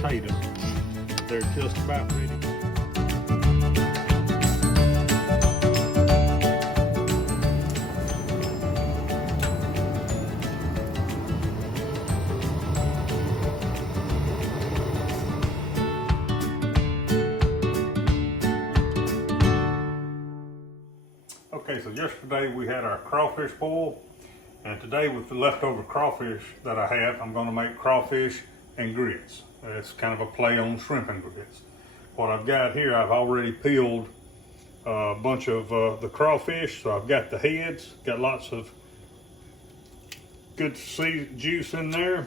potatoes. They're just about ready. Okay, so yesterday we had our crawfish boil, and today with the leftover crawfish that I have, I'm going to make crawfish and grits. It's kind of a play on shrimp and grits. What I've got here, I've already peeled a bunch of the crawfish, so I've got the heads, got lots of good juice in there,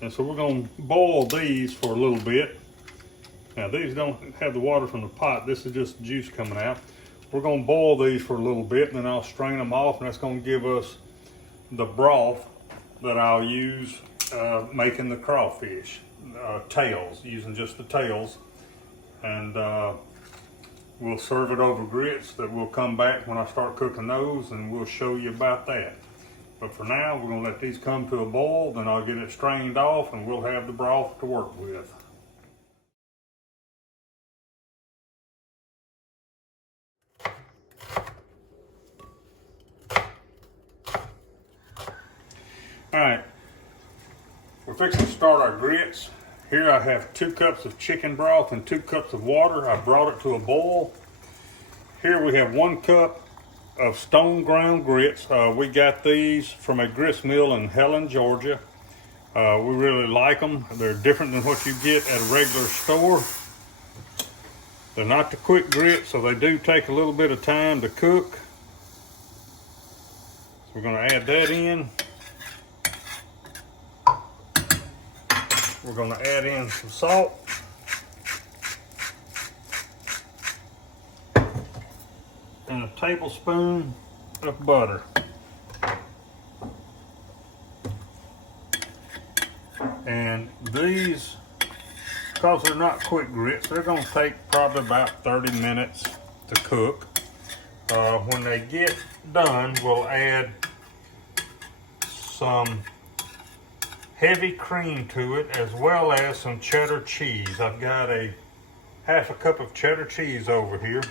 and so we're going to boil these for a little bit. Now these don't have the water from the pot, this is just juice coming out. We're going to boil these for a little bit, and then I'll strain them off, and that's going to give us the broth that I'll use making the crawfish tails, using just the tails. And we'll serve it over grits that we'll come back when I start cooking those, and we'll show you about that. But for now, we're going to let these come to a boil, then I'll get it strained off, and we'll have the broth to work with. All right, we're fixing to start our grits. Here I have 2 cups of chicken broth and 2 cups of water. I brought it to a boil. Here we have 1 cup of stone ground grits. We got these from a grist mill in Helen, Georgia. We really like them. They're different than what you get at a regular store. They're not the quick grits, so they do take a little bit of time to cook. So we're going to add that in. We're going to add in some salt. And a tablespoon of butter. And these, because they're not quick grits, they're going to take probably about 30 minutes to cook. When they get done, we'll add some heavy cream to it, as well as some cheddar cheese. I've got a half a cup of cheddar cheese over here.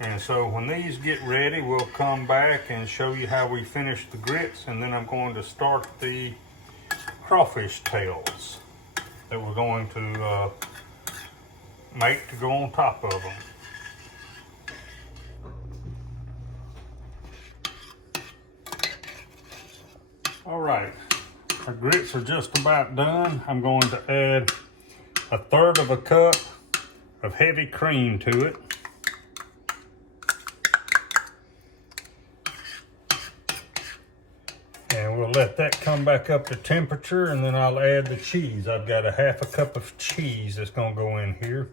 And so when these get ready, we'll come back and show you how we finish the grits, and then I'm going to start the crawfish tails that we're going to make to go on top of them. All right. Our grits are just about done. I'm going to add 1/3 of a cup of heavy cream to it. And we'll let that come back up to temperature, and then I'll add the cheese. I've got a half a cup of cheese that's going to go in here.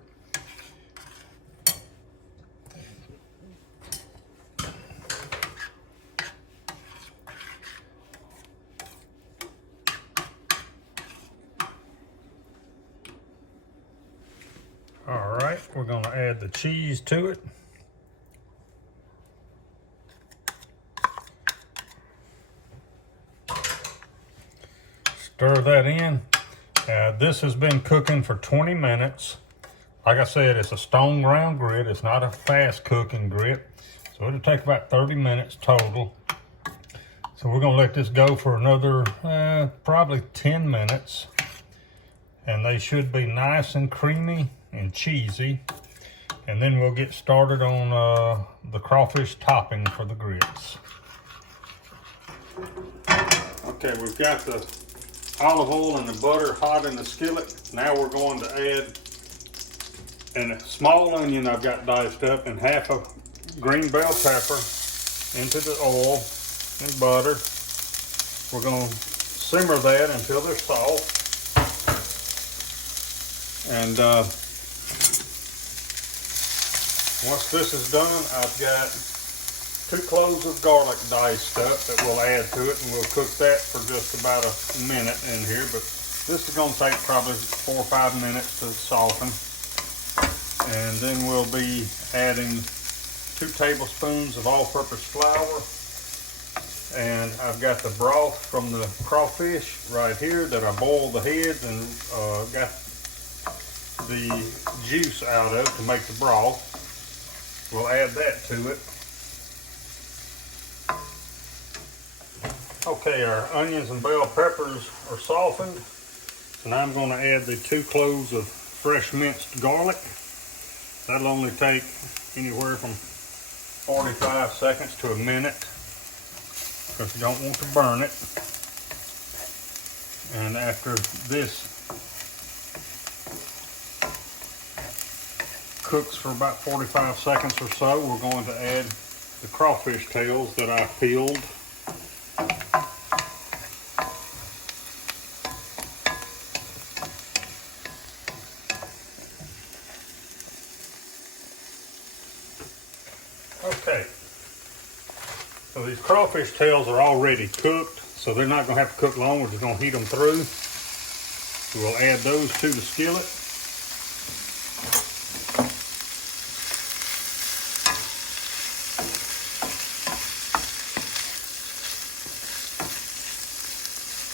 All right, we're going to add the cheese to it. Stir that in. This has been cooking for 20 minutes. Like I said, it's a stone ground grit. It's not a fast cooking grit. So it'll take about 30 minutes total. So we're going to let this go for another probably 10 minutes. And they should be nice and creamy and cheesy, and then we'll get started on the crawfish topping for the grits. Okay, we've got the olive oil and the butter hot in the skillet. Now we're going to add a small onion I've got diced up, and half a green bell pepper into the oil and butter. We're going to simmer that until they're soft. And once this is done, I've got 2 cloves of garlic diced up that we'll add to it, and we'll cook that for just about a minute in here. But this is going to take probably 4 or 5 minutes to soften. And then we'll be adding 2 tablespoons of all-purpose flour, And I've got the broth from the crawfish right here that I boiled the heads and got the juice out of to make the broth. We'll add that to it. Okay, our onions and bell peppers are softened. So now I'm going to add the 2 cloves of fresh minced garlic. That'll only take anywhere from 45 seconds to a minute, because you don't want to burn it. And after this cooks for about 45 seconds or so, we're going to add the crawfish tails that I peeled. Okay, so these crawfish tails are already cooked, so they're not going to have to cook long. We're just going to heat them through. So we'll add those to the skillet.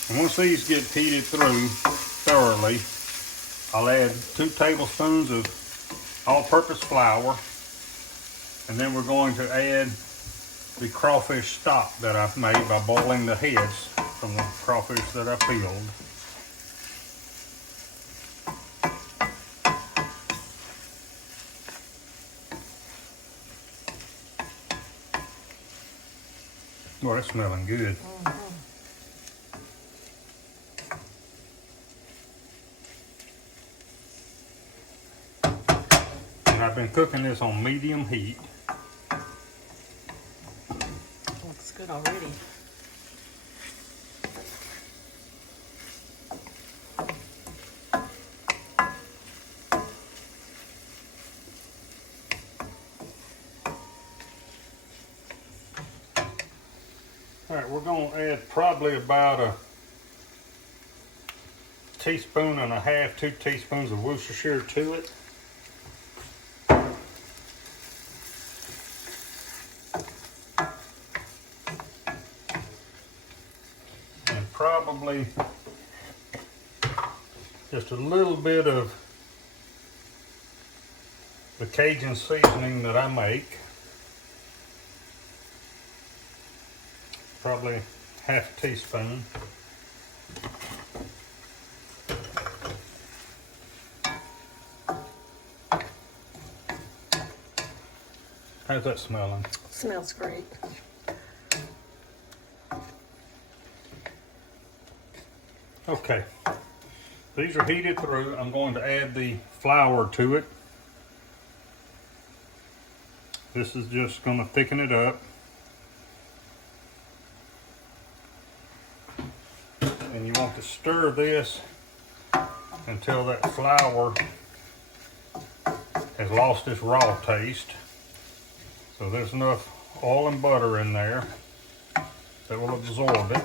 And once these get heated through thoroughly, I'll add 2 tablespoons of all-purpose flour. And then we're going to add the crawfish stock that I've made by boiling the heads from the crawfish that I peeled. Boy, it's smelling good. And I've been cooking this on medium heat. Looks good already. All right, we're going to add probably about a teaspoon and a half, 2 teaspoons of Worcestershire to it. And probably just a little bit of the Cajun seasoning that I make. Probably half a teaspoon. How's that smelling? Smells great. Okay, these are heated through. I'm going to add the flour to it. This is just going to thicken it up. And you want to stir this until that flour has lost its raw taste. So there's enough oil and butter in there that will absorb it.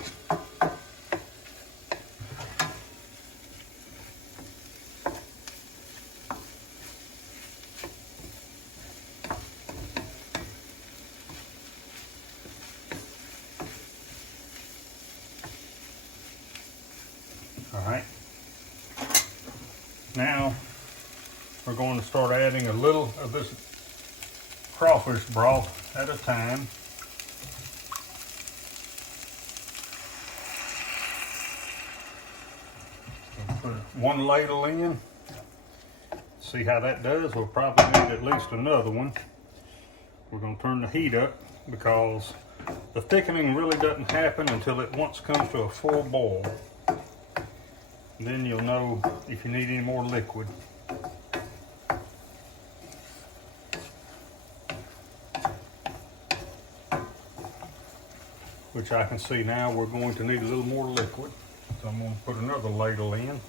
All right. Now we're going to start adding a little of this crawfish broth at a time. We'll put 1 ladle in. See how that does. We'll probably need at least another one. We're going to turn the heat up because the thickening really doesn't happen until it once comes to a full boil. Then you'll know if you need any more liquid. Which I can see now we're going to need a little more liquid. So I'm going to put another ladle in.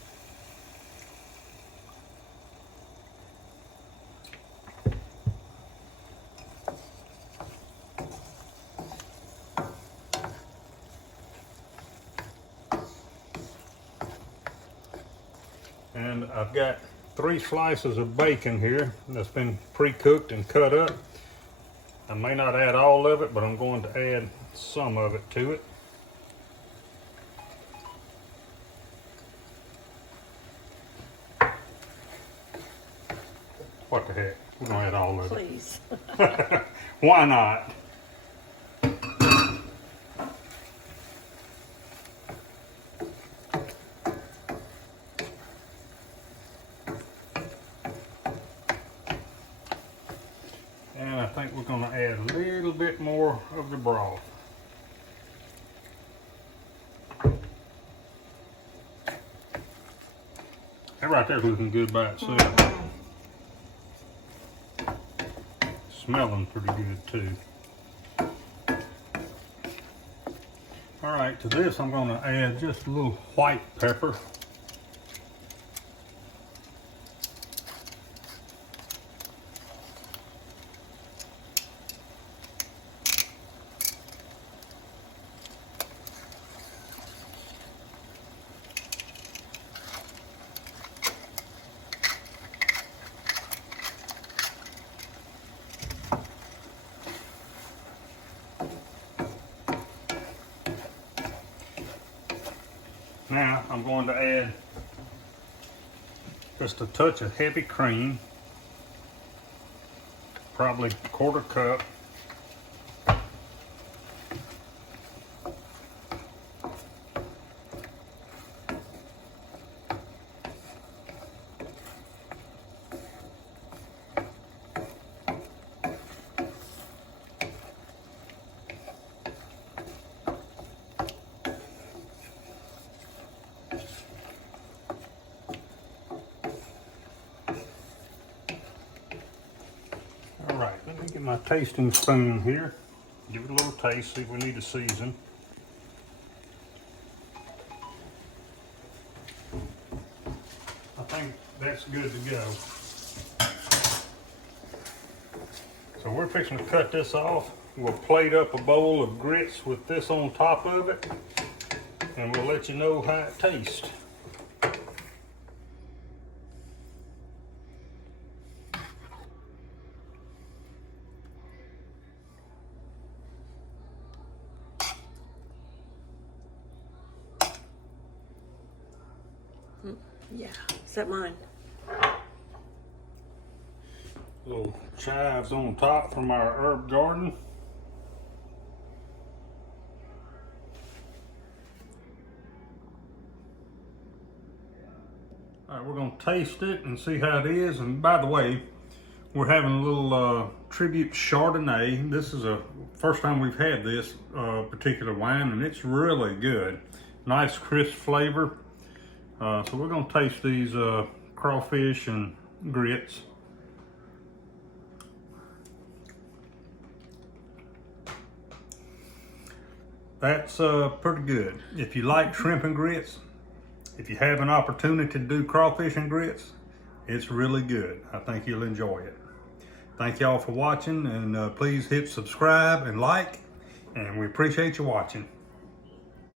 And I've got 3 slices of bacon here that's been pre-cooked and cut up. I may not add all of it, but I'm going to add some of it to it. What the heck? We're gonna add all of it. Please. Why not? And I think we're gonna add a little bit more of the broth. That right there's looking good by itself. Smelling pretty good too. All right, to this I'm gonna add just a little white pepper. Now I'm going to add just a touch of heavy cream, probably a quarter cup. All right, let me get my tasting spoon here. Give it a little taste, see if we need to season. I think that's good to go. So we're fixing to cut this off. We'll plate up a bowl of grits with this on top of it, and we'll let you know how it tastes. Yeah. Is that mine? Little chives on top from our herb garden. All right, we're gonna taste it and see how it is. And by the way, we're having a little tribute Chardonnay. This is a first time we've had this particular wine, and it's really good. Nice crisp flavor. So we're gonna taste these crawfish and grits. That's pretty good. If you like shrimp and grits, if you have an opportunity to do crawfish and grits, it's really good. I think you'll enjoy it. Thank y'all for watching, and please hit subscribe and like, and we appreciate you watching.